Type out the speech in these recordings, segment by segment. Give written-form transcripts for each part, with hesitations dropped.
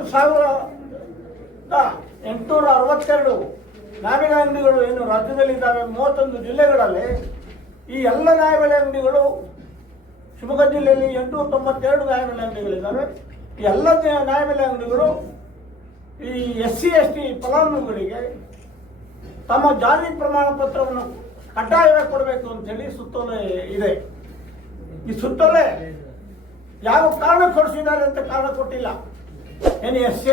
30,862 ನ್ಯಾಯಬೆಲೆ ಅಂಗಡಿಗಳು ಏನು ರಾಜ್ಯದಲ್ಲಿ ಇದ್ದಾವೆ 31 ಜಿಲ್ಲೆಗಳಲ್ಲಿ. ಈ ಎಲ್ಲ ನ್ಯಾಯಬೆಲೆ ಅಂಗಡಿಗಳು ಶಿವಮೊಗ್ಗ ಜಿಲ್ಲೆಯಲ್ಲಿ 892 ನ್ಯಾಯಬೆಲೆ ಅಂಗಡಿಗಳಿದ್ದಾವೆ. ಈ ಎಲ್ಲ ನ್ಯಾಯಬೆಲೆ ಅಂಗಡಿಗಳು ಈ SC ST ಫಲಾನುಭವಿಗಳಿಗೆ ತಮ್ಮ ಜಾತಿ ಪ್ರಮಾಣ ಪತ್ರವನ್ನು ಕಡ್ಡಾಯವಾಗಿ ಕೊಡಬೇಕು ಅಂತೇಳಿ ಸುತ್ತೋಲೆ ಇದೆ. ಈ ಸುತ್ತೋಲೆ ಯಾವ ಕಾರಣ ಕೊಡಿಸಿದ್ದಾರೆ ಅಂತ ಕಾರಣ ಕೊಟ್ಟಿಲ್ಲ. ಏನು SC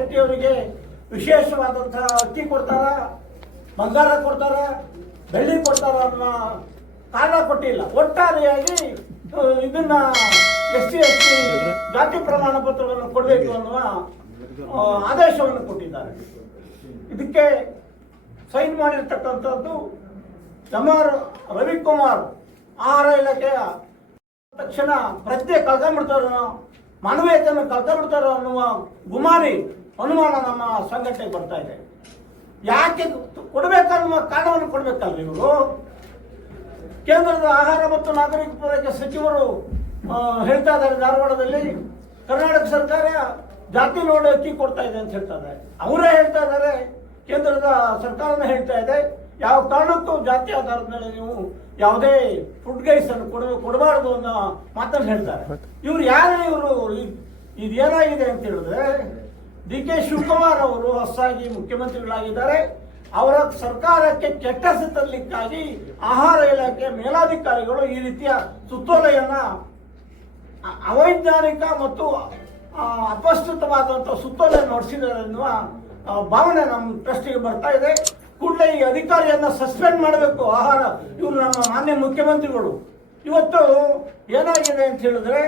ST ಅವರಿಗೆ ವಿಶೇಷವಾದಂತಹ ಅಕ್ಕಿ ಕೊಡ್ತಾರ, ಬಂಗಾರ ಕೊಡ್ತಾರ, ಬೆಳ್ಳಿ ಕೊಡ್ತಾರ ಅನ್ನೋ ಕಾರಣ ಕೊಟ್ಟಿಲ್ಲ. ಒಟ್ಟಾರೆಯಾಗಿ ಇದನ್ನ SC ST ಜಾತಿ ಪ್ರಮಾಣ ಪತ್ರವನ್ನು ಕೊಡಬೇಕು ಅನ್ನುವ ಆದೇಶವನ್ನು ಕೊಟ್ಟಿದ್ದಾರೆ. ಇದಕ್ಕೆ ಸೈನ್ ಮಾಡಿರ್ತಕ್ಕಂಥದ್ದು ಎಂ.ಆರ್. ರವಿಕುಮಾರ್, ಆಹಾರ ಇಲಾಖೆಯ ತಕ್ಷಣ ಪ್ರಜ್ಞೆ ಕಳ್ಕೊಂಡ್ಬಿಡ್ತಾರೋ, ಮಾನವೀಯತೆಯನ್ನು ಕಳ್ಕೊಂಡ್ಬಿಡ್ತಾರೋ ಅನ್ನುವ ಗುಮಾನಿ ಅನುಮಾನ ನಮ್ಮ ಸಂಘಟನೆಗೆ ಬರ್ತಾ ಇದೆ. ಯಾಕೆ ಕೊಡಬೇಕನ್ನುವ ಕಾರಣವನ್ನು ಕೊಡಬೇಕಲ್ರಿ ಇವರು. ಕೇಂದ್ರದ ಆಹಾರ ಮತ್ತು ನಾಗರಿಕ ಪೂರೈಕೆ ಸಚಿವರು ಹೇಳ್ತಾ ಇದ್ದಾರೆ, ಧಾರವಾಡದಲ್ಲಿ ಕರ್ನಾಟಕ ಸರ್ಕಾರ ಜಾತಿ ನೋಡಿ ಅಕ್ಕಿ ಕೊಡ್ತಾ ಇದೆ ಅಂತ ಹೇಳ್ತಾ ಇದ್ದಾರೆ. ಅವರೇ ಹೇಳ್ತಾ ಇದ್ದಾರೆ, ಕೇಂದ್ರದ ಸರ್ಕಾರನೇ ಹೇಳ್ತಾ ಇದೆ, ಯಾವ ಕಾರಣಕ್ಕೂ ಜಾತಿ ಆಧಾರದ ಮೇಲೆ ನೀವು ಯಾವುದೇ ಫುಡ್ ಗೈಸ್ ಅನ್ನು ಕೊಡಬಾರದು ಅನ್ನೋ ಮಾತನ್ನು ಹೇಳ್ತಾರೆ. ಇವ್ರು ಯಾರೇ ಇವರು, ಇದೇನಾಗಿದೆ ಅಂತ ಹೇಳಿದ್ರೆ DK ಶಿವಕುಮಾರ್ ಅವರು ಹೊಸದಾಗಿ ಮುಖ್ಯಮಂತ್ರಿಗಳಾಗಿದ್ದಾರೆ. ಅವರ ಸರ್ಕಾರಕ್ಕೆ ಕೆಟ್ಟ ಹೆಸರು ತರಲಿಕ್ಕಾಗಿ ಆಹಾರ ಇಲಾಖೆ ಮೇಲಾಧಿಕಾರಿಗಳು ಈ ರೀತಿಯ ಸುತ್ತೋಲೆಯನ್ನ ಅವೈಜ್ಞಾನಿಕ ಮತ್ತು ಅಪರಿಷ್ಕೃತವಾದಂತಹ ಸುತ್ತೋಲೆಯನ್ನು ಹೊರಡಿಸಿದ್ದಾರೆ ಎನ್ನುವ ಭಾವನೆ ನಮ್ಮ ಟ್ರಸ್ಟಿಗೆ ಬರ್ತಾ ಇದೆ. ಕೂಡಲೇ ಈ ಅಧಿಕಾರಿಯನ್ನ ಸಸ್ಪೆಂಡ್ ಮಾಡಬೇಕು. ಆಹಾರ ಇವರು ನಮ್ಮ ಮಾನ್ಯ ಮುಖ್ಯಮಂತ್ರಿಗಳು. ಇವತ್ತು ಏನಾಗಿದೆ ಅಂತ ಹೇಳಿದ್ರೆ,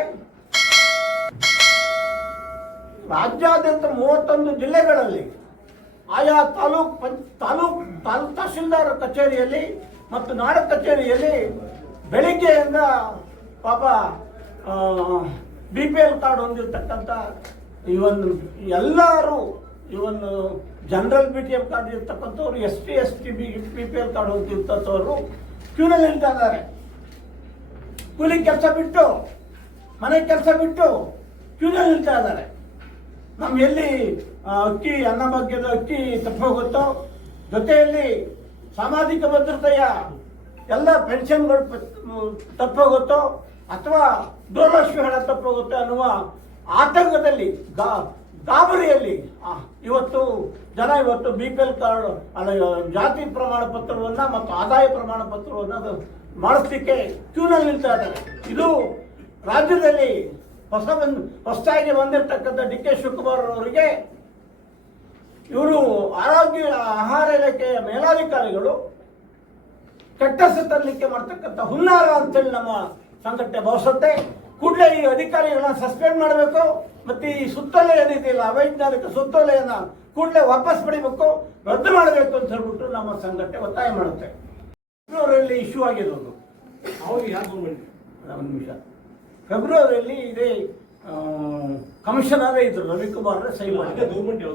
ರಾಜ್ಯಾದ್ಯಂತ 31 ಜಿಲ್ಲೆಗಳಲ್ಲಿ ಆಯಾ ತಾಲೂಕ್ ತಹಶೀಲ್ದಾರ್ ಕಚೇರಿಯಲ್ಲಿ ಮತ್ತು ನಾಡ ಕಚೇರಿಯಲ್ಲಿ ಬೆಳಿಗ್ಗೆಯಿಂದ ಪಾಪ BPL ಕಾರ್ಡ್ ಹೊಂದಿರತಕ್ಕಂಥ ಎಲ್ಲರೂ ಜನರಲ್ BTF ಕಾರ್ಡ್ ಇರ್ತಕ್ಕಂಥವ್ರು, ST ST BPL ಕಾರ್ಡ್ ಹೊಂದಿರ್ತಕ್ಕಂಥವ್ರು ಕ್ಯೂನಲ್ಲಿ ನಿಲ್ತಾ ಇದ್ದಾರೆ. ಕೂಲಿ ಕೆಲಸ ಬಿಟ್ಟು, ಮನೆ ಕೆಲಸ ಬಿಟ್ಟು ಕ್ಯೂನಲ್ಲಿ ನಿಲ್ತಾ ಇದ್ದಾರೆ. ನಮ್ಗೆ ಎಲ್ಲಿ ಅಕ್ಕಿ, ಅನ್ನ ಭಾಗ್ಯದ ಅಕ್ಕಿ ತಪ್ಪೋಗುತ್ತೋ, ಜೊತೆಯಲ್ಲಿ ಸಾಮಾಜಿಕ ಭದ್ರತೆಯ ಎಲ್ಲ ಪೆನ್ಷನ್ಗಳು ತಪ್ಪೋಗುತ್ತೋ ಅಥವಾ ಗೃಹಲಕ್ಷ್ಮಿ ಹಣ ತಪ್ಪೋಗುತ್ತೆ ಅನ್ನುವ ಆತಂಕದಲ್ಲಿ, ಗಾಬರಿಯಲ್ಲಿ ಇವತ್ತು BPL ಕಾರ್ಡ್ ಜಾತಿ ಪ್ರಮಾಣ ಪತ್ರವನ್ನ ಮತ್ತು ಆದಾಯ ಪ್ರಮಾಣ ಪತ್ರವನ್ನು ಮಾಡಿಸ್ಲಿಕ್ಕೆ ಕ್ಯೂನಲ್ಲಿ ನಿಲ್ತಾ ಇದ್ದಾರೆ. ಇದು ರಾಜ್ಯದಲ್ಲಿ ಹೊಸದಾಗಿ ಬಂದಿರತಕ್ಕಂಥ DK ಶಿವಕುಮಾರ್ ಅವರಿಗೆ ಇವರು ಆಹಾರ ಇಲಾಖೆಯ ಮೇಲಾಧಿಕಾರಿಗಳು ಕೆಟ್ಟ ಹೆಸರು ತರಲಿಕ್ಕೆ ಮಾಡ್ತಕ್ಕಂಥ ಹುನ್ನಾರ ಅಂತೇಳಿ ನಮ್ಮ ಸಂಘಟನೆ ಭಾವಿಸುತ್ತೆ. ಕೂಡಲೇ ಈ ಅಧಿಕಾರಿಗಳನ್ನ ಸಸ್ಪೆಂಡ್ ಮಾಡಬೇಕು ಮತ್ತು ಈ ಸುತ್ತೋಲೆ ಏನಿದೆಯಲ್ಲ ಅವೈಜ್ಞಾನಿಕ ಸುತ್ತೋಲೆಯನ್ನ ಕೂಡಲೇ ವಾಪಸ್ ಪಡಿಬೇಕು, ರದ್ದು ಮಾಡಬೇಕು ಅಂತ ಹೇಳ್ಬಿಟ್ಟು ನಮ್ಮ ಸಂಘಟನೆ ಒತ್ತಾಯ ಮಾಡುತ್ತೆ. ಫೆಬ್ರವರಿಯಲ್ಲಿ ಇಶ್ಯೂ ಆಗಿರೋದು. ಒಂದು ನಿಮಿಷ. ಫೆಬ್ರವರಿಯಲ್ಲಿ ಇದೇ ಕಮಿಷನರೇ ಇದ್ರು, ರವಿಕುಮಾರ್ ಸಹಿ ಮಾಡಿದ್ರು.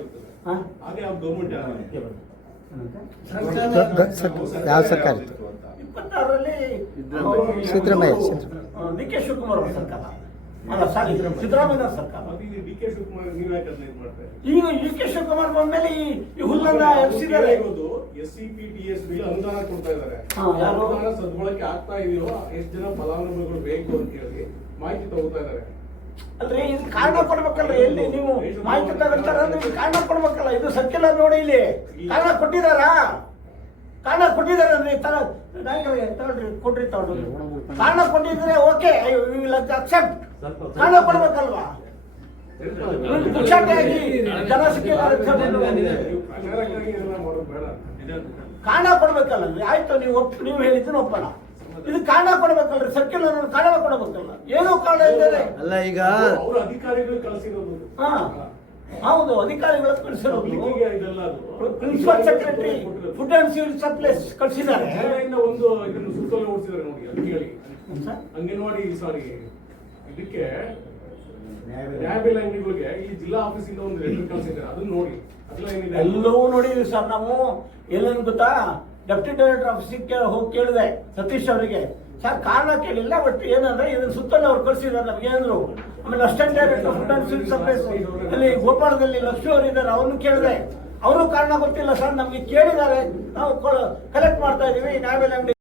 ಯಾವ ಸರ್ಕಾರ? 26ರಲ್ಲಿ ಸಿದ್ದರಾಮಯ್ಯ DK ಶಿವಕುಮಾರ್ ಅವರ ಸರ್ಕಾರ ಅಲ್ಲ, ಸಾರಿ ಸಿದ್ದರಾಮಯ್ಯ ಸರ್ಕಾರ. ಈಗ DK ಶಿವಕುಮಾರ್ ಬಂದ್ಮೇಲೆ ಈ ಹುಲ್ಲನ್ನ ಎಬ್ಸಿದ್ದಾರೆ. SCPTSB ಅನುದಾನ ಕೊಡ್ತಾ ಇದ್ದಾರೆ. ಸದ್ಬಳಕೆ ಆಗ್ತಾ ಇದೆಯೋ, ಎಷ್ಟು ಜನ ಫಲಾನುಭವಿಗಳು ಬೇಕು ಅಂತ ಹೇಳಿ ಮಾಹಿತಿ ತಗೋತಾ ಇದ್ದಾರೆ. ಅಲ್ರಿ, ಇದು ಕಾರಣ ಕೊಡ್ಬೇಕಲ್ರಿ. ಎಲ್ಲಿ ನೀವು ಮಾಹಿತಿ ತಗೊಳ್ತಾರ, ನೀವು ಕಾರಣ ಕೊಡ್ಬೇಕಲ್ಲ. ಇದು ಸತ್ಯಲ್ಲ ನೋಡಿ, ಇಲ್ಲಿ ಕಾರಣ ಕೊಟ್ಟಿದಾರಾ? ಕಾರಣ ಕೊಟ್ಟಿದ್ದಾರೆ. ತಗೊಳ್ರಿ, ಕೊಡ್ರಿ, ತಗೊಳ್ರಿ. ಕಾರಣ ಕೊಟ್ಟಿದ್ರೆ ಓಕೆ, ಅಕ್ಸೆಪ್ಟ್. ಕಾರಣ ಕೊಡ್ಬೇಕಲ್ವಾ? ಪುಕ್ಷಾಟಿಯಾಗಿ ಜನ ಕಾರಣ ಕೊಡ್ಬೇಕಲ್ಲ. ಆಯ್ತು, ನೀವು ಹೇಳಿದ್ದನ್ನು ಒಪ್ಪಣ. ಇದು ಕಾರಣ ಕೊಡ್ಬೇಕಲ್ರಿ, ಸರ್ಕಿಲ್ ಕಾರಣ ಕೊಡಬೇಕಲ್ಲ. ಏನೋ ಕಾರಣ ಇದ್ದಾರೆ ಅಲ್ಲ. ಈಗ ಅಧಿಕಾರಿಗಳು ಕಳಿಸಿರೋದು. ಹೌದು, ಅಧಿಕಾರಿಗಳು ಕಳಿಸಿರೋದು. Principal secretary food and civil supplies ಕಳಿಸಿದ್ದಾರೆ. ಒಂದು ಇದನ್ನು ಸುತ್ತೋಲೆ ಓಡಿಸಿದ್ದಾರೆ ನೋಡಿ ಅಧಿಕಾರಿಗಳಿಗೆ. ಅಂಗನವಾಡಿ ಇದಕ್ಕೆ ನ್ಯಾಯಬೆಲೆ ಅಂಗಡಿಗಳಿಗೆ ಈ ಜಿಲ್ಲಾ ಆಫೀಸಿಂದ ಒಂದು ಲೆಟರ್ ಕಳಿಸಿದ್ದಾರೆ. ಅದನ್ನ ನೋಡಿ, ಎಲ್ಲವೂ ನೋಡಿದ್ವಿ ಸರ್ ನಾವು. ಎಲ್ಲೇನು ಗೊತ್ತಾ, ಡೆಪ್ಟಿ ಡೈರೆಕ್ಟರ್ ಆಫೀಸಿಗೆ ಹೋಗಿ ಕೇಳಿದೆ ಸತೀಶ್ ಅವರಿಗೆ, ಸರ್ ಕಾರಣ ಕೇಳಿಲ್ಲ, ಬಟ್ ಏನಂದ್ರೆ ಇದನ್ನ ಸುತ್ತಲೂ ಅವ್ರು ಕಳಿಸಿದ್ದಾರೆ ನಮಗೆ ಅಂದ್ರು. ಆಮೇಲೆ assistant director food and civil supplies ಅಲ್ಲಿ ಗೋಪಾಳದಲ್ಲಿ ಲಕ್ಷ್ಮಿ ಅವರು ಇದ್ದಾರೆ, ಅವ್ರನ್ನ ಕೇಳಿದೆ, ಅವರು ಕಾರಣ ಗೊತ್ತಿಲ್ಲ ಸರ್, ನಮ್ಗೆ ಕೇಳಿದ್ದಾರೆ, ನಾವು ಕಲೆಕ್ಟ್ ಮಾಡ್ತಾ ಇದೀವಿ ನ್ಯಾಯಬೆಲೆ ಅಂಗಡಿ